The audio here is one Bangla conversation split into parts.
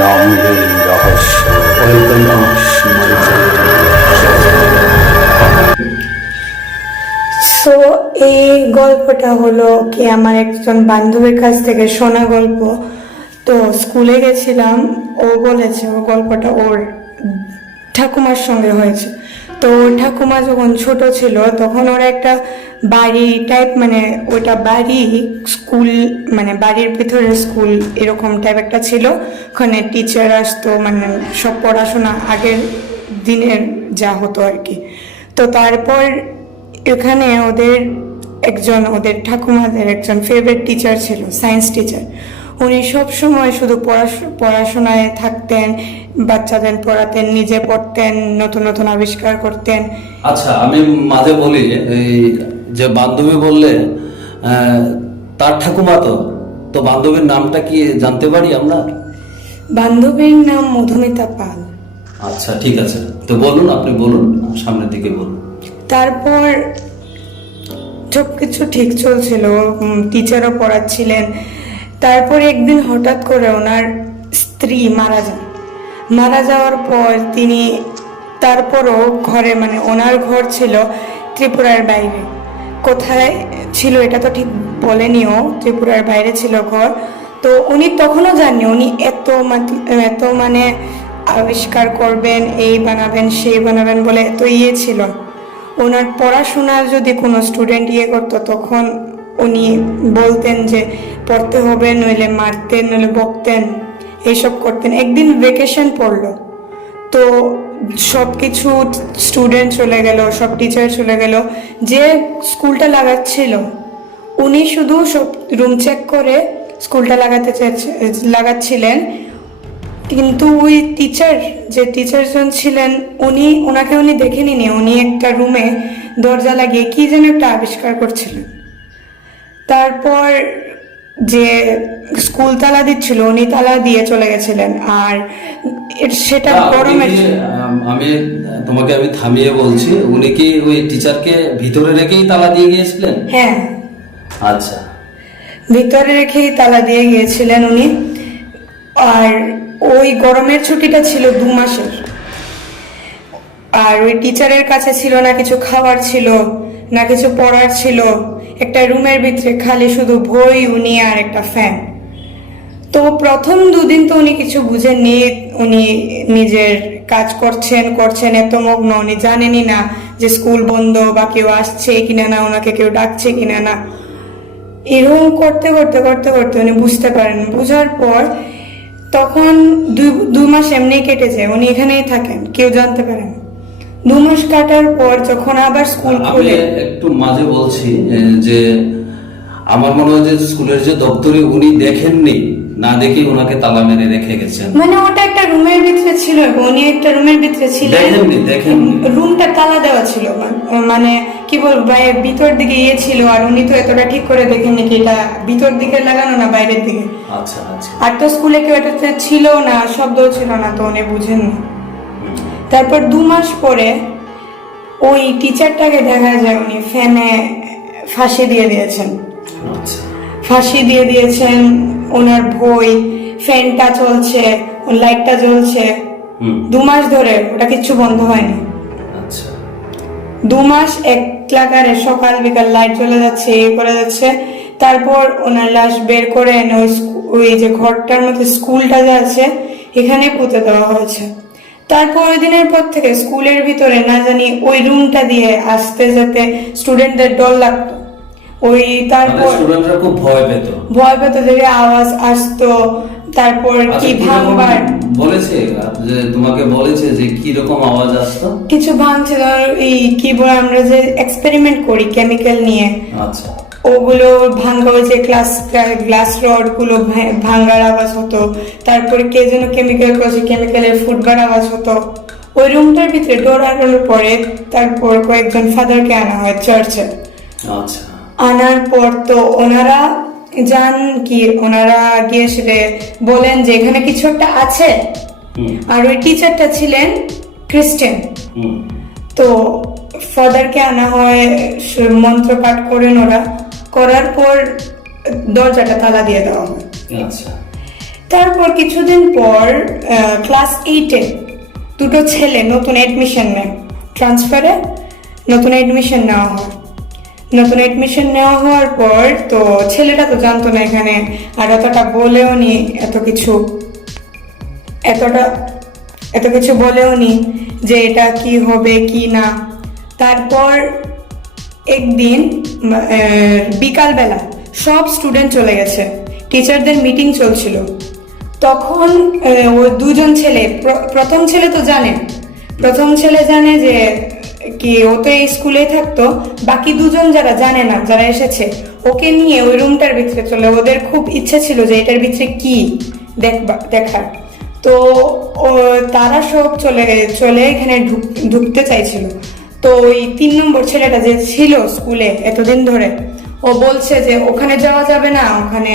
নামে রহস্য ঐকনাশময়। সো এই গল্পটা হলো কি আমার একজন বান্ধবীর কাছ থেকে শোনা গল্প। তো স্কুলে গেছিলাম, ও বলেছে ও গল্পটা ওর ঠাকুমার সঙ্গে হয়েছে। তো ওর ঠাকুমা যখন ছোট ছিল তখন ওরা একটা বাড়ি টাইপ, মানে ওটা বাড়ি স্কুল, মানে বাড়ির ভিতরে স্কুল এরকম টাইপ একটা ছিল। ওখানে টিচার আসতো, মানে সব পড়াশোনা আগের দিনের যা হতো আর কি। তো তারপর এখানে ওদের ঠাকুমাদের একজন ফেভারিট টিচার ছিল, সায়েন্স টিচার। উনি সব সময় শুধু পড়াশোনায় থাকতেন, বাচ্চাদের পড়াতেন, নিজে পড়তেন, নতুন নতুন আবিষ্কার করতেন। আচ্ছা, আমি মাঝে বলি, এই যে বান্ধবী বললে তার ঠাকুমা, তো বান্ধবীর নামটা কি জানতে পারি আমরা? বান্ধবীর নাম মধুমিতা পাল। আচ্ছা, ঠিক আছে, তো বলুন, আপনি বলুন, সামনের দিকে বলুন। তারপর সবকিছু ঠিক চলছিল, টিচারও পড়াচ্ছিলেন। তারপর একদিন হঠাৎ করে ওনার স্ত্রী মারা যাওয়ার পর তিনি তারপরও ঘরে, মানে ওনার ঘর ছিল ত্রিপুরার বাইরে। কোথায় ছিল এটা তো ঠিক বলেনিও, ত্রিপুরার বাইরে ছিল ঘর। তো উনি তখনও জাননি উনি এত মানে আবিষ্কার করবেন, এই বানাবেন সেই বানাবেন বলে এত ছিল। ওনার পড়াশোনার যদি কোনো স্টুডেন্ট করতো তখন উনি বলতেন যে পড়তে হবে, নইলে মারতেন, নইলে বকতেন, এইসব করতেন। একদিন ভেকেশন পড়লো, তো সব কিছু স্টুডেন্ট চলে গেল, সব টিচার চলে গেল। যে স্কুলটা লাগাচ্ছিল উনি শুধু সব রুম চেক করে স্কুলটা লাগাচ্ছিলেন। কিন্তু ওই যে টিচারজন ছিলেন ওনাকে উনি দেখেনি। উনি একটা রুমে দরজা লাগিয়ে কি যেন একটা আবিষ্কার করছিলেন। তারপর যে স্কুল তালা দিচ্ছিল উনি তালা দিয়ে চলে গেছিলেন। আর সেটা গরমের। আমি তোমাকে থামিয়ে বলছি, উনি কি ওই টিচারকে ভিতরে রেখেই তালা দিয়ে গিয়েছিলেন? হ্যাঁ, আচ্ছা, ভিতরে রেখেই তালা দিয়ে গিয়েছিলেন উনি। আর ওই গরমের ছুটিটা ছিল 2 মাসের। আর ওই টিচারের কাছে ছিল না কিছু খাবার, ছিল না কিছু পড়ার, ছিল একটা রুমের ভিতরে খালি শুধু বই, উনি আর একটা ফ্যান। তো প্রথম 2 দিন তো উনি কিছু বুঝেননি। উনি নিজের কাজ করছেন এত মগ্ন, উনি জানেনই না যে স্কুল বন্ধ বা কেউ আসছে কিনা না, ওনাকে কেউ ডাকছে কিনা না। এরকম করতে করতে করতে করতে উনি বুঝতে পারেন। বুঝার পর তখন 2 মাস এমনি কেটে যায়, উনি এখানেই থাকেন, কেউ জানতে পারেন। 2 মাস কাটার পর যখন আবার স্কুল খুলে, একটু মাঝে বলছি যে আমার মনে হয় যে স্কুলের যে দপ্তরে উনি দেখেননি, না দেখে ওনাকে তালা মেরে রেখে গেছেন। মানে ওটা একটা রুমের ভিতরে ছিল, উনি একটা রুমের ভিতরে ছিলেন, রুমটা তালা দেওয়া ছিল। মানে কি বলবো, ভিতর দিকে ছিল। আর উনি তো এতটা ঠিক করে দেখেননি কি এটা ভিতর দিকে লাগানো না বাইরের দিকে। আচ্ছা আচ্ছা। আর তো স্কুলে কেউ এটা ছিল না, শব্দ ছিল না, তো উনি বুঝেননি। তারপর 2 মাস পরে ওই টিচারটাকে দেখা যায় উনি ফ্যানে ফাঁসি দিয়ে দিয়েছেন। ফাঁসি দিয়ে দিয়েছেন, ওনার বই, ফ্যানটা চলছে, লাইটটা জ্বলছে। 2 মাস ধরে ওটা কিচ্ছু বন্ধ হয়নি। 2 মাস এক লাগারে সকাল বিকাল লাইট জ্বলে যাচ্ছে, করে যাচ্ছে। তারপর ওনার লাশ বের করে এনে ওই যে ঘরটার মধ্যে স্কুলটা যে আছে এখানে পুঁতে দেওয়া হয়েছে। তারপর ওই দিনের পর থেকে স্কুলের ভিতরে না জানি ওই রুমটা দিয়ে আসতে যেতে স্টুডেন্টদের ডর লাগতো। ওই তারপর স্টুডেন্টরা খুব ভয় পেত যে আওয়াজ আসতো। তারপর কি ভাঙবার বলেছে যে তোমাকে বলেছে যে কি রকম আওয়াজ আসতো? কিছু ভাঙছে, এই কি বলে আমরা যে এক্সপেরিমেন্ট করি কেমিক্যাল নিয়ে, আচ্ছা, ওগুলো ভাঙা, ওই যে গ্লাস রড গুলো ভাঙার আওয়াজ হতো। তারপরে কে যেন কেমিক্যাল করছে, কেমিক্যালের ফুটবার আওয়াজ হতো। ওই রুমটার ভিতরে ডোর আনানোর পরে তারপর কয়েকজন ফাদারকে আনা হয় চার্চে। আচ্ছা, আনার পর তো ওনারা গিয়ে সেটা বলেন যে এখানে কিছু একটা আছে। আর ওই টিচারটা ছিলেন খ্রিস্টান। তো ফাদারকে আনা হয়, মন্ত্র পাঠ করেন ওরা, করার পর দরজাটা তালা দিয়ে দেওয়া হয়। তারপর কিছুদিন পর ক্লাস 8-এ দুটো ছেলে নতুন অ্যাডমিশন নেয়, ট্রান্সফারে নতুন অ্যাডমিশন নেওয়া হয়। নতুন অ্যাডমিশন নেওয়া হওয়ার পর তো ছেলেটা তো জানতো না এখানে, আর অতটা বলেও নি এত কিছু বলেও নি যে এটা কি হবে কি না। তারপর একদিন বিকালবেলা সব স্টুডেন্ট চলে গেছে, টিচারদের মিটিং চলছিল। তখন ওই দুজন ছেলে, প্রথম ছেলে জানে যে কি ও তো এই স্কুলেই থাকতো, বাকি দুজন যারা জানে না, যারা এসেছে ওকে নিয়ে ওই রুমটার ভিতরে চলে, ওদের খুব ইচ্ছে ছিল যে এটার ভিতরে কি দেখার। তো তারা সব চলে এখানে ঢুকতে চাইছিল। তো ওই 3 নম্বর ছেলেটা যে ছিল স্কুলে এতদিন ধরে, ও বলছে যে ওখানে যাওয়া যাবে না, ওখানে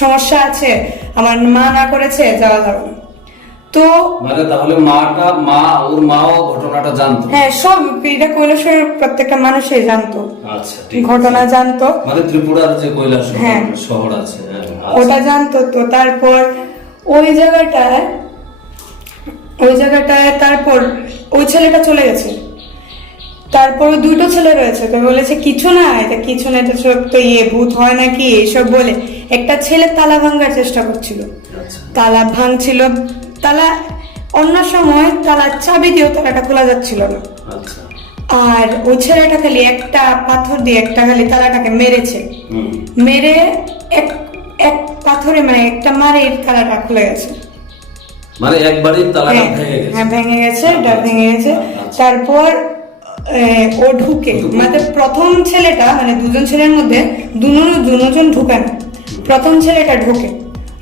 সমস্যা আছে, আমার মা না করেছে, যাওয়া যাবে না। তো মানে তাহলে ওর মাও ঘটনাটা জানতো? হ্যাঁ, সব এটা কৈলাসের প্রত্যেকটা মানুষই জানতো, আচ্ছা, ঘটনা জানতো, মানে ত্রিপুরার যে কৈলাস হ্যাঁ শহর আছে ওটা জানতো। তো তারপর ওই জায়গাটায় তারপর ওই ছেলেটা চলে গেছে। তারপর দুটো ছেলে রয়েছে, তো বলেছে কিছু না, এটা সব তো ভূত হয় নাকি এসব বলে একটা ছেলে তালা ভাঙার চেষ্টা করছিল। তালা ভাঙছিল, তালা অন্য সময় তালা চাবি দিয়েও তালাটা খোলা যাচ্ছিল না। আর ওই ছেলেটা খালি একটা পাথর দিয়ে খালি তালাটাকে মেরে এক পাথরে মানে একটা মারে তালাটা খুলে গেছে, মানে একবারই তালাটা ভেঙে গেছে। তারপর ও ঢুকে, মানে প্রথম ছেলেটা, মানে দুজন ছেলের মধ্যে দুজন ঢুকে না, প্রথম ছেলেটা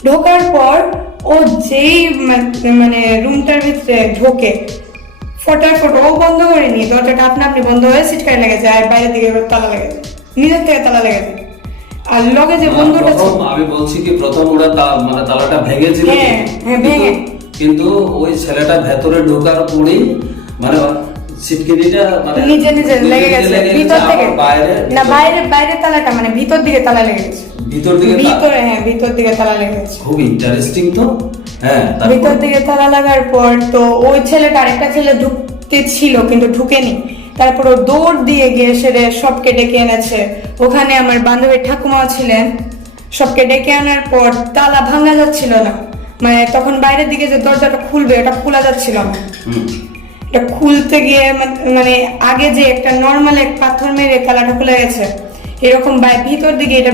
ঢোকার পর ও যেই মানে রুমটার ভিতরে ঢোকে, ফটাফট ও বন্ধ করেনি, দরজাটা আপনি বন্ধ হয়ে সিটকায় লেগে যায়, আর বাইরের দিকে তালা লেগে যায়, নিজের থেকে তালা লেগে যায়। আর লগে যে বন্ধুটা ছিল, আমি বলছি কি প্রথম ওরা মানে তালাটা ভেঙেছিল, ভেঙে, কিন্তু ওই ছেলেটা ভেতরে ঢোকার পরেই মানে সিটকিনিটা মানে নিজে লেগে গেছে ভিতর থেকে, না বাইরে তালাটা মানে ভিতর দিকে তালা লেগে গেছে, ভিতর দিকে তালা লেগে গেছে। খুব ইন্টারেস্টিং তো। হ্যাঁ, ভিতর দিকে তালা লাগার পর তো ওই ছেলেটা, আরেকটা ছেলে ঢুকতে ছিল কিন্তু ঢুকেনি। তারপর ও দৌড় দিয়ে গিয়ে সেরে সবকে ডেকে এনেছে। ওখানে আমার বান্ধবীর ঠাকুমা ছিলেন, সবকে ডেকে আনার পর তালা ভাঙা যাচ্ছিল না, মানে তখন বাইরের দিকে যে দরজাটা খুলবে ওটা খোলা যাচ্ছিল না। এটা খুলতে গিয়ে মানে আগে যে একটা নর্মাল এক পাথর মেরে তালাটা খুলে গেছে, এরকম ভিতর দিকে এটা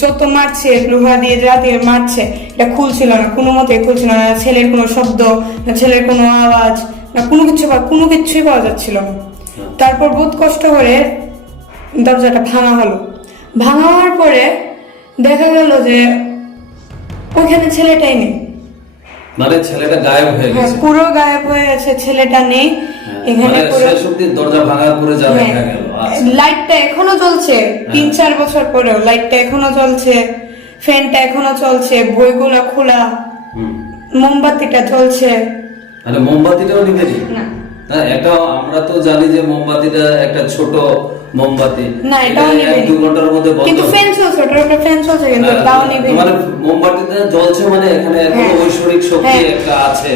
যত মারছে, লোহা দিয়ে মারছে, এটা খুলছিল না, কোনো মতে খুলছিল না। ছেলের কোনো শব্দ না, ছেলের কোনো আওয়াজ না, কোনো কিছুই পাওয়া যাচ্ছিল না। তারপর বহুত কষ্ট করে দরজাটা ভাঙা হলো। ভাঙা হওয়ার পরে দেখা গেল যে ওখানে ছেলেটাই নেই, মানে ছেলেটা গায়েব হয়ে গেছে, পুরো গায়েব হয়ে গেছে, ছেলেটা নেই এখানে। দরজা ভাঙার পরে যা দেখা গেল, লাইটটা এখনো জ্বলছে, 3-4 বছর পরেও লাইটটা এখনো জ্বলছে, ফ্যানটা এখনো চলছে, বইগুলো খোলা, মোমবাতিটা জ্বলছে। আরে মোমবাতিটাও নিবেনি না, এটা আমরা তো জানি যে মোমবাতিটা একটা ছোট মোমবাতি, না এটাও নিবেনি, 1-2 ঘন্টার মধ্যে বন্ধ, কিন্তু ফ্যান চলছে, ওটার উপরে ফ্যান চলছে, কিন্তু তাও নিবেনি। মানে মোমবাতিটা জ্বলছে, মানে এখানে একটা ঐশ্বরিক শক্তি একটা আছে।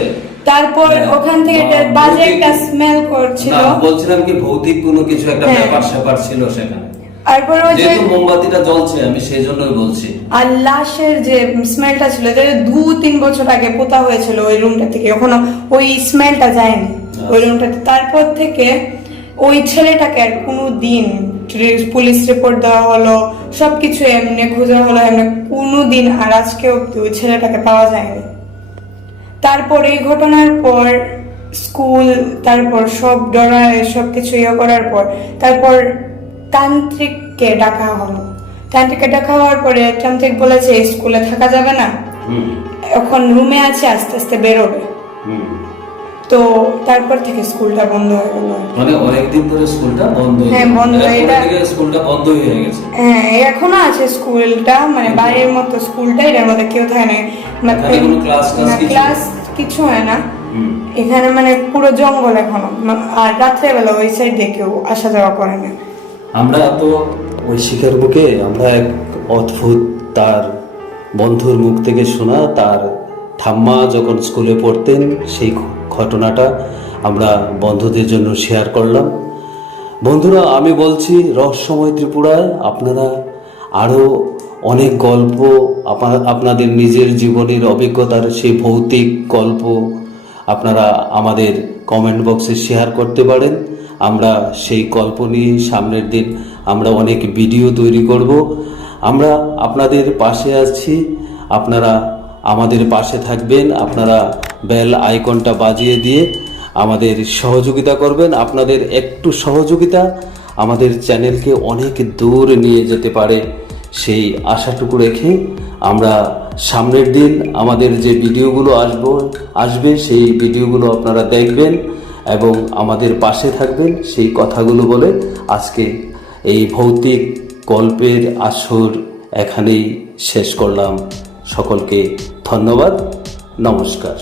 তারপর ওখান থেকে বাজে একটা স্মেল করছিল, বলছিলাম কি ভৌতিক কোনো কিছু একটা ব্যাপার ছিল সেখানে। তারপর ওই যে মোমবাতিটা জ্বলছে, আমি সেই জন্যই বলছি। আর লাশের যে স্মেলটা ছিল, 2-3 বছর আগে পোতা হয়েছিল ওই রুমটা থেকে, এখনো ওই স্মেলটা যায়নি ওই রুমটাতে। তারপর থেকে ওই ছেলেটাকে আর কোনো দিন পুলিশ রিপোর্ট দেওয়া হলো, সবকিছু এমনি খোঁজা হলো, এমনি কোনো দিন আর আজকে অব্দি ওই ছেলেটাকে পাওয়া যায়নি। তারপর এই ঘটনার পর স্কুল, তারপর সব ডরায় সবকিছু করার পর তারপর তান্ত্রিককে ডাকা হলো। তান্ত্রিককে ডাকা হওয়ার পরে তান্ত্রিক বলেছে স্কুলে থাকা যাবে না, এখন রুমে আছে, আস্তে আস্তে বেরোবে। তো তারপর থেকে স্কুলটা বন্ধ হয়ে গেল, মানে অনেকদিন ধরে স্কুলটা বন্ধ। হ্যাঁ, বন্ধ। স্কুলটা বন্ধ হয়ে গেছে। হ্যাঁ, এখনো আছে স্কুলটা, মানে বাইরের মতো স্কুলটা, এটার মধ্যে কেউ থাকে না, ক্লাস কিছু হয় না এখানে, মানে পুরো জঙ্গল এখনো। আর রাত্রেবেলা ওই সাইডে কেউ আসা যাওয়া করে না। আমরা তো ওই শিখের বুকে আমরা এক অদ্ভুত তার বন্ধুর মুখ থেকে শোনা, তার ঠাম্মা যখন স্কুলে পড়তেন সেই ঘটনাটা আমরা বন্ধুদের জন্য শেয়ার করলাম। বন্ধুরা, আমি বলছি রহস্যময় ত্রিপুরায় আপনারা আরও অনেক গল্প, আপনাদের নিজের জীবনের অভিজ্ঞতার সেই ভৌতিক গল্প আপনারা আমাদের কমেন্ট বক্সে শেয়ার করতে পারেন। আমরা সেই গল্প নিয়ে সামনের দিন আমরা অনেক ভিডিও তৈরি করব। আমরা আপনাদের পাশে আছি, আপনারা আমাদের পাশে থাকবেন। আপনারা বেল আইকনটা বাজিয়ে দিয়ে আমাদের সহযোগিতা করবেন। আপনাদের একটু সহযোগিতা আমাদের চ্যানেলকে অনেক দূর নিয়ে যেতে পারে, সেই আশাটুকু রেখে আমরা সামনের দিন আমাদের যে ভিডিওগুলো আসবে সেই ভিডিওগুলো আপনারা দেখবেন এবং আমাদের পাশে থাকবেন, সেই কথাগুলো বলে আজকে এই ভৌতিক গল্পের আসর এখানেই শেষ করলাম। সকলকে ধন্যবাদ, নমস্কার।